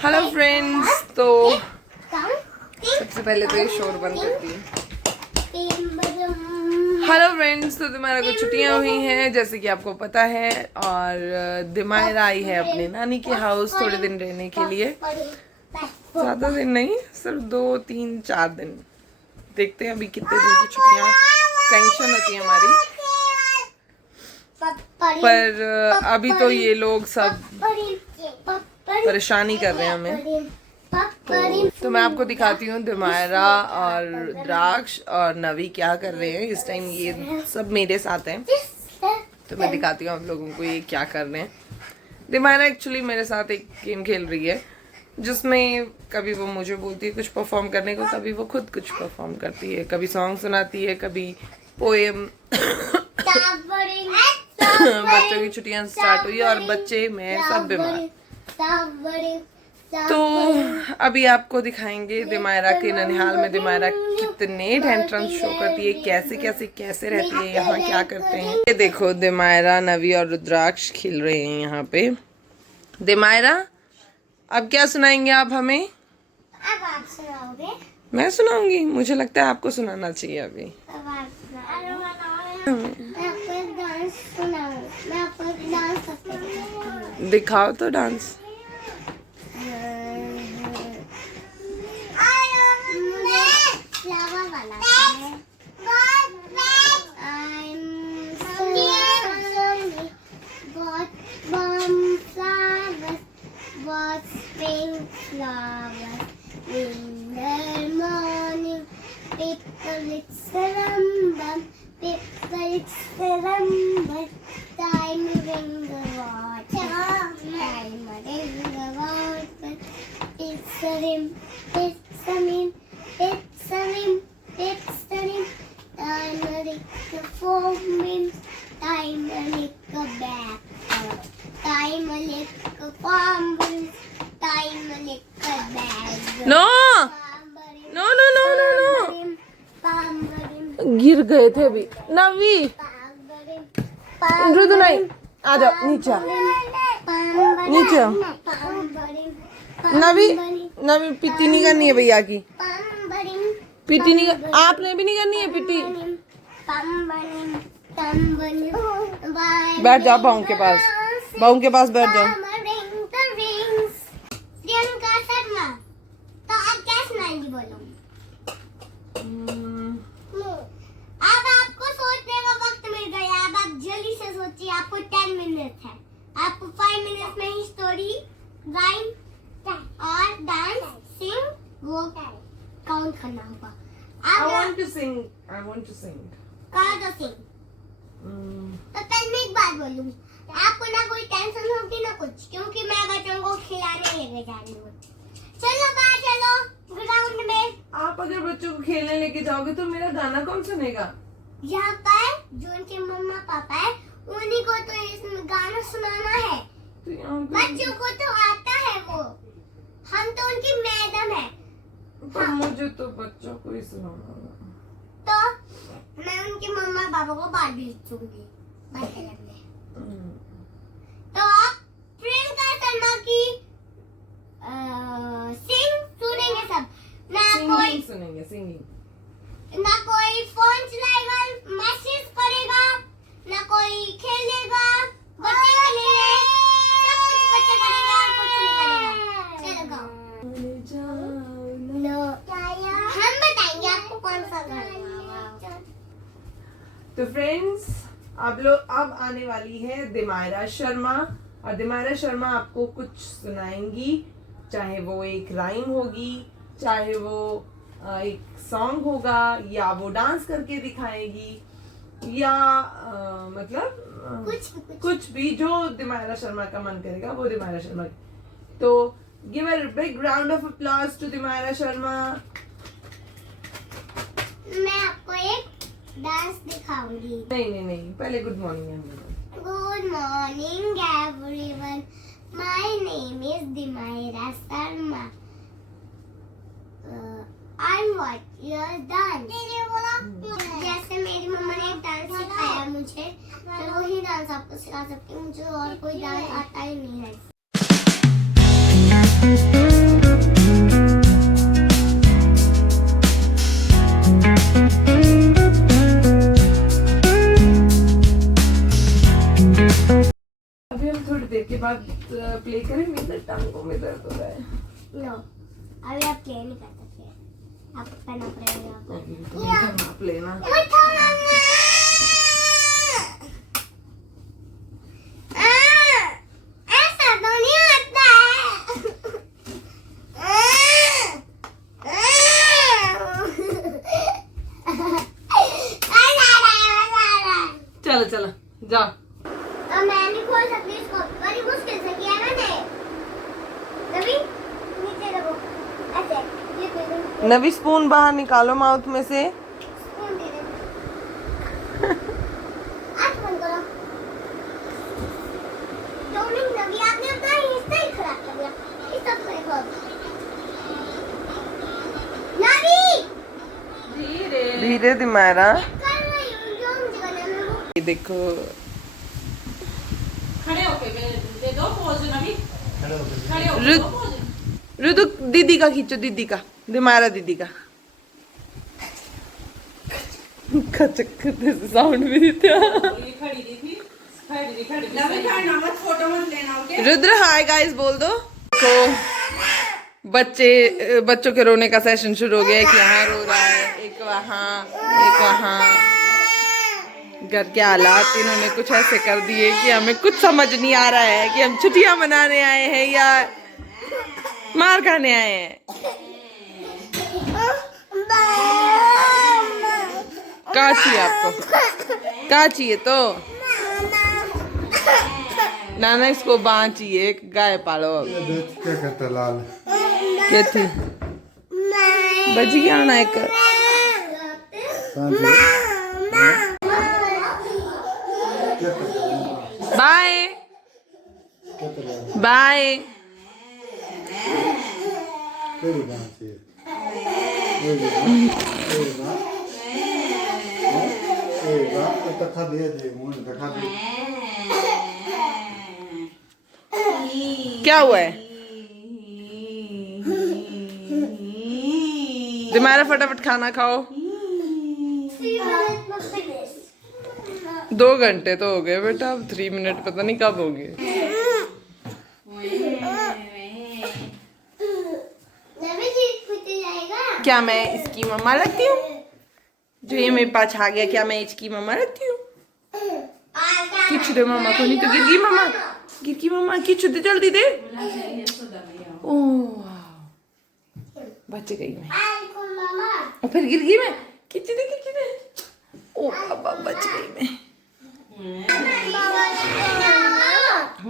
Hello friends, तो सबसे पहले तो ये शोर बंद करती है। हेलो फ्रेंड्स, तो दिमायरा को छुट्टियां हुई हैं जैसे कि आपको पता है, और दिमायरा आई है अपने नानी के हाउस थोड़े दिन रहने के लिए। ज़्यादा दिन नहीं, सिर्फ 2-3-4 दिन। देखते हैं अभी कितने दिन की छुट्टियां सैंक्शन होती है हमारी। पर अभी तो ये लोग सब परेशानी कर रहे हैं हमें। तो मैं आपको दिखाती हूँ दिमायरा और द्राक्ष और नवी क्या कर रहे हैं इस टाइम। ये सब मेरे साथ हैं, तो मैं दिखाती हूँ आप लोगों को ये क्या कर रहे हैं। दिमायरा एक्चुअली मेरे साथ एक गेम खेल रही है जिसमें कभी वो मुझे बोलती है कुछ परफॉर्म करने को, कभी वो खुद कुछ परफॉर्म करती है, कभी सॉन्ग सुनाती है, कभी पोएम। बच्चों की छुट्टियां स्टार्ट हुई और बच्चे मैं सब बीमार। तो अभी आपको दिखाएंगे दिमायरा के ननिहाल में दिमायरा कितने टेंट्रम्स शो करती है, कैसे रहती है, यहाँ क्या करते हैं। ये देखो दिमायरा, नवी और रुद्राक्ष खेल रहे हैं यहाँ पे। दिमायरा, अब क्या सुनाएंगे आप हमें? अब आप सुनाओगे? मैं सुनाऊंगी? मुझे लगता है आपको सुनाना चाहिए अभी। दिखाओ तो dance. No no no no no no, गिर गए थे अभी। नवी, रुदु नहीं, आ जाओ नीचे, नीचे। नवी, नवी पीटी नहीं करनी है भैया की, पीटी नहीं कर, आपने भी नहीं करनी है पीटी। बैठ जाओ बाऊ के पास, बाऊ के पास बैठ जाओ। बोलो। अब आपको सोचने का वक्त मिल गया। अब आप जल्दी से सोचिए। आपको 10 मिनट है। आपको 5 मिनट में ही स्टोरी, राइम और डांस, सिंग वो काउंट करना होगा। I want to sing. कहा तो सिंग। तो पहले मैं एक बात बोलूं, आपको ना कोई टेंशन होगी ना कुछ, क्योंकि मैं बच्चों को खिलाने लेके जा रही हूँ। चलो बाहर चलो ग्राउंड में। आप अगर बच्चों को खेलने लेके जाओगे तो मेरा गाना कौन सुनेगा? यहाँ पर जो उनके मम्मा पापा है उन्हीं को तो इसमें गाना सुनाना है। तो बच्चों को तो आता है वो, हम तो उनकी मैडम है। पर मुझे तो बच्चों को ही सुनाना होगा। तो मैं उनके मम्मा पापा को बाहर भेज दूंगी बात करने। तो आप प्रियंका शर्मा की सिंग सुनेंगे सब ना। कोई सुनेंगे सिंगिंग। ना कोई फोन चलाएगा, मैसेज करेगा, ना कोई खेलेगा। बच्चे खेलेंगे, सब कुछ बच्चे करेगा और कुछ नहीं करेगा। चलो नो, हम बताएंगे आपको कौन सा गाना। तो फ्रेंड्स, अब आने वाली है दिमायरा शर्मा, और दिमायरा शर्मा आपको कुछ सुनाएंगी, चाहे वो एक राइम होगी, चाहे वो एक सॉन्ग होगा, या वो डांस करके दिखाएगी, या मतलब कुछ भी जो दिमायरा शर्मा का मन करेगा वो दिमायरा शर्मा। तो give a big round of applause to Dimayra Sharma. मैं आपको एक डांस दिखाऊंगी। नहीं, पहले good morning. Good morning everyone. My name is Dimaira Sharma. I'm what you're done. जैसे मेरी मम्मा ने एक डांस सिखाया मुझे, मैं वही डांस आपको सिखा सकती हूँ। मुझे और कोई डांस आता ही नहीं है। प्ले करें? मेरे टांगों में दर्द हो रहा है। नो, अभी आप प्ले नहीं कर सकते, आपको करना पड़ेगा। आप लेना। ऐसा तो नहीं होता है। चलो चलो जाओ। अब मैं नहीं खोल सकती इसको, बड़ी मुश्किल से किया मैंने। नवी नीचे रखो, ऐसे ये दे दो, नवी स्पून बाहर निकालो माउथ में से। स्पून दे दे। आँख बंद करो। डोमिंग नवी, आपने अपना हिस्सा ही खराब कर दिया। इस सब को देखो। नवी धीरे धीरे दिमारा। कर रही हूँ जो मुझे करना है वो। ये देखो खड़े होके दे दो पोज नवी। खड़े होके रुद दो पोज। रुदु दीदी का खींचो, दीदी का, दिमारा दीदी का। खचक साउंड भी देते ये खड़ी दी थी, खड़ी दी। नवी खड़ना मत, फोटो मत लेना, ओके? रुद्र हाय गाइस बोल दो। तो बच्चों के रोने का सेशन शुरू हो गया। एक यहाँ रो रहा है, एक वहाँ, एक वहाँ। घर के हालात इन्होंने कुछ ऐसे कर दिए कि हमें कुछ समझ नहीं आ रहा है कि हम छुट्टियां मनाने आए हैं या मार खाने आए हैं। क्या चाहिए आपको? क्या चाहिए? तो नाना इसको बाँ चाहिए, एक गाय पालो। अब क्या कहता लाल क्या थी बजी क्या ना एक बाय बाय। तेरी बात है तखा दे दे मुंह तखा दे। क्या हुआ है? दिमारा फटाफट खाना खाओ। 2 घंटे तो हो गए बेटा, अब 3 मिनट पता नहीं कब होंगे। क्या मैं इसकी मम्मा लगती हूँ? जो ये मेरे पास आ गया, क्या मैं इसकी मम्मा लगती हूँ? किच्छु दे मम्मा को, नहीं तो गिर गई मम्मा, गिर गई मम्मा। किच्छु दे, जल्दी दे। ओह बच गई मैं, और फिर गिर गई मैं। किच्छु दे, किच्छु दे। ओ बाबा बच गई मैं।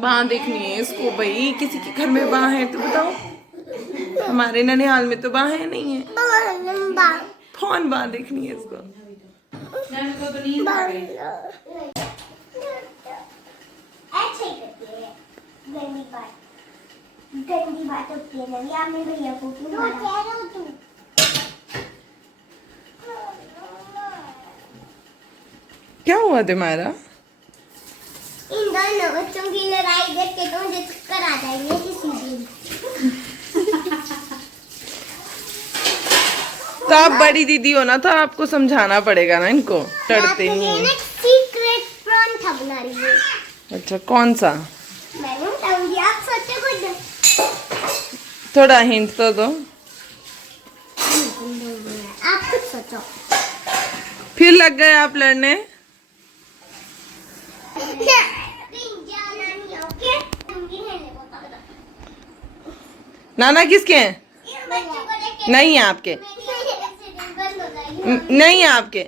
बाँ देखनी है इसको भाई, किसी के घर में बाँ है तो बताओ। हमारे ननिहाल में तो बाँ है नहीं है। फोन बाँ देखनी है इसको। नवी को तो नींद आ गई। गंदी बात होती है नवी, आप मेरे भैया को क्यों मारा? क्या हुआ तुम्हारा? इन दोनों बच्चों की लड़ाई देख के तो मुझे चक्कर आ जाएंगे किसी दिन। तो आप बड़ी दीदी हो ना, तो आपको समझाना पड़ेगा ना इनको, डरते नहीं है। सीक्रेट प्रॉन था बना रही हूँ। अच्छा कौन सा? मैंने बताऊंगी, आप सोचो कुछ। थोड़ा हिंट तो दो। आप कुछ सोचो। फिर लग गए आप लड़ने। नाना किसके हैं? नहीं है आपके, नहीं है आपके।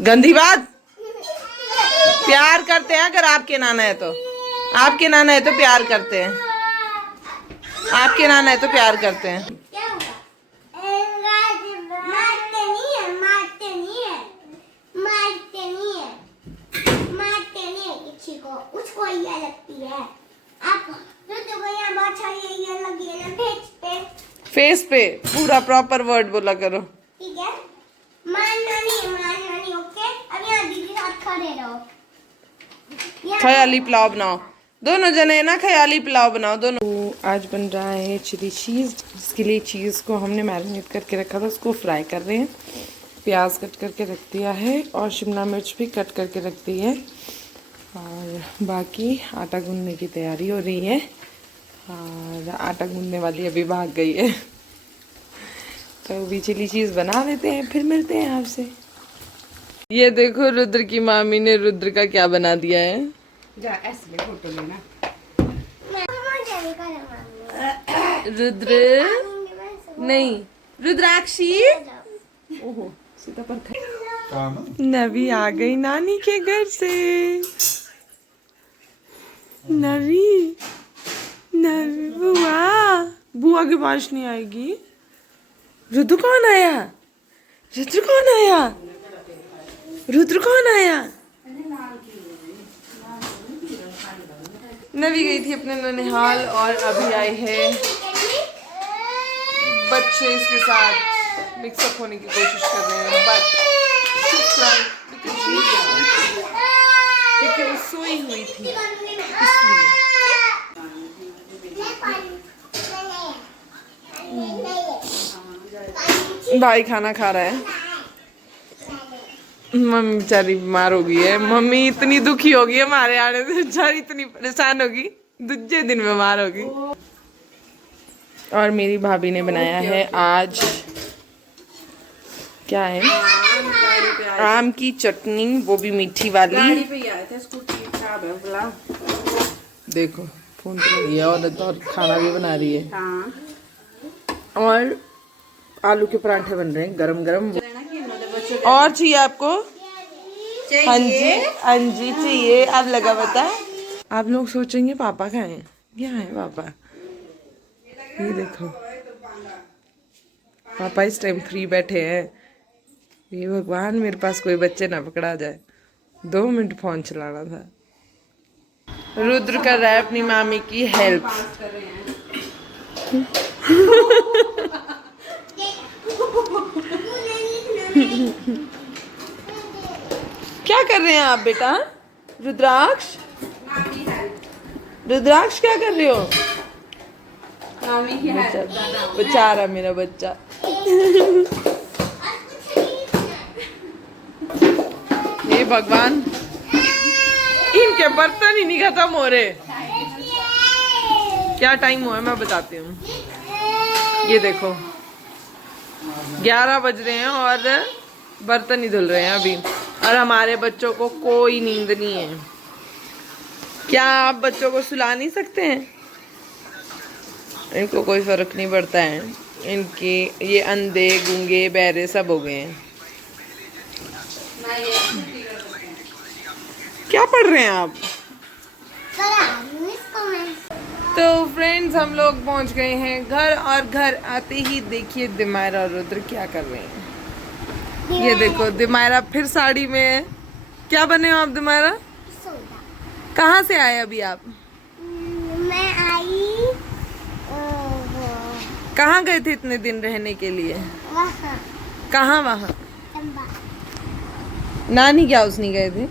गंदी बात। प्यार करते हैं अगर आपके नाना है तो, आपके नाना है तो प्यार करते हैं, आपके नाना है तो प्यार करते हैं। क्या होगा? मारते नहीं है, मारते नहीं है, मारते नहीं है, मारते नहीं है किसी को, उसको ये लगती है। आप तो यहाँ बहुत सारी ये लगी है ना फेस पे पूरा प्रॉपर वर्ड बोला करो। ठीक है? मारना नहीं, ओके? अब यहाँ दीदी साथ खड़े रहो। ख्याली पुलाव बनाओ दोनों जने ना, ख्याली पुलाव बनाओ दोनों। तो आज बन रहा है चिली चीज़। इसके लिए चीज़ को हमने मैरिनेट करके रखा था, उसको फ्राई कर रहे हैं। प्याज कट करके रख दिया है और शिमला मिर्च भी कट करके रख दी है। और बाकी आटा गूंदने की तैयारी हो रही है और आटा गूंदने वाली अभी भाग गई है। तो भी चिली चीज़ बना लेते हैं, फिर मिलते हैं आपसे। ये देखो रुद्र की मामी ने रुद्र का क्या बना दिया है। जा ऐसे में फोटो लेना। रुद्र नहीं, रुद्राक्षी। ओहो सीधा पर काम नवी आ गई नानी के घर से। नवी नवी बुआ, बुआ के पास नहीं आएगी। रुद्र कौन आया? रुद्र कौन आया? रुद्र कौन आया? नवी गई थी अपने ननिहाल और अभी आई है बच्चे इसके साथ मिक्सअप होने की कोशिश कर रहे हैं, बट क्योंकि वो सोई हुई थी इसलिए। भाई खाना खा रहा है। मम्मी बेचारी बीमार हो गई है। मम्मी इतनी दुखी होगी हमारे आने से, बेचारी इतनी परेशान होगी, दूसरे दिन बीमार होगी। और मेरी भाभी ने बनाया है आज क्या है, आम की चटनी, वो भी मीठी वाली। देखो फोन पे लगी है और खाना भी बना रही है। और आलू के पराठे बन रहे हैं गरम गरम। और चाहिए आपको? हाँ जी हाँ जी चाहिए। अब लगा बता। आप लोग सोचेंगे पापा कहाँ हैं? यहाँ है पापा। ये देखो पापा इस टाइम फ्री बैठे हैं। ये भगवान मेरे पास कोई बच्चे ना पकड़ा जाए। 2 मिनट फोन चलाना था। रुद्र कर रहा है अपनी मामी की हेल्प। क्या कर रहे हैं आप बेटा? रुद्राक्ष, रुद्राक्ष क्या कर रहे हो? बेचारा मेरा बच्चा। हे भगवान, इनके बर्तन ही नहीं खत्म हो रहे। क्या टाइम हुआ है मैं बताती हूँ। ये देखो 11 बज रहे हैं और बर्तन ही धुल रहे हैं अभी। और हमारे बच्चों को कोई नींद नहीं है। क्या आप बच्चों को सुला नहीं सकते हैं? इनको कोई फर्क नहीं पड़ता है। इनके ये अंधे गूंगे बहरे सब हो गए हैं। क्या पढ़ रहे हैं आप? तो फ्रेंड्स हम लोग पहुंच गए हैं घर और घर आते ही देखिए दिमायरा और रुद्र क्या कर रहे हैं। ये देखो दिमायरा फिर साड़ी में है। क्या बने हो आप दिमायरा? कहाँ से आए अभी आप? मैं आई कहाँ गए थे इतने दिन रहने के लिए? वहाँ कहाँ? वहाँ चंबा। नानी क्या उसने गए थे?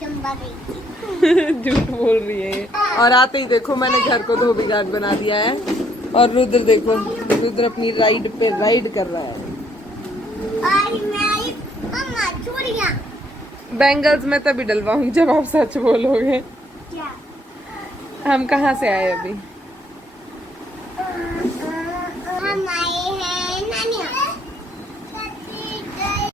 चंबा गई थी। झूठ बोल रही है। और आते ही देखो मैंने घर को धोबी घाट बना दिया है। और रुद्र देखो, रुद्र अपनी राइड पे राइड कर रहा है। मम्मा चूड़ियाँ। बैंगल्स में तभी डलवाऊंगी जब आप सच बोलोगे। क्या? हम कहाँ से आए अभी?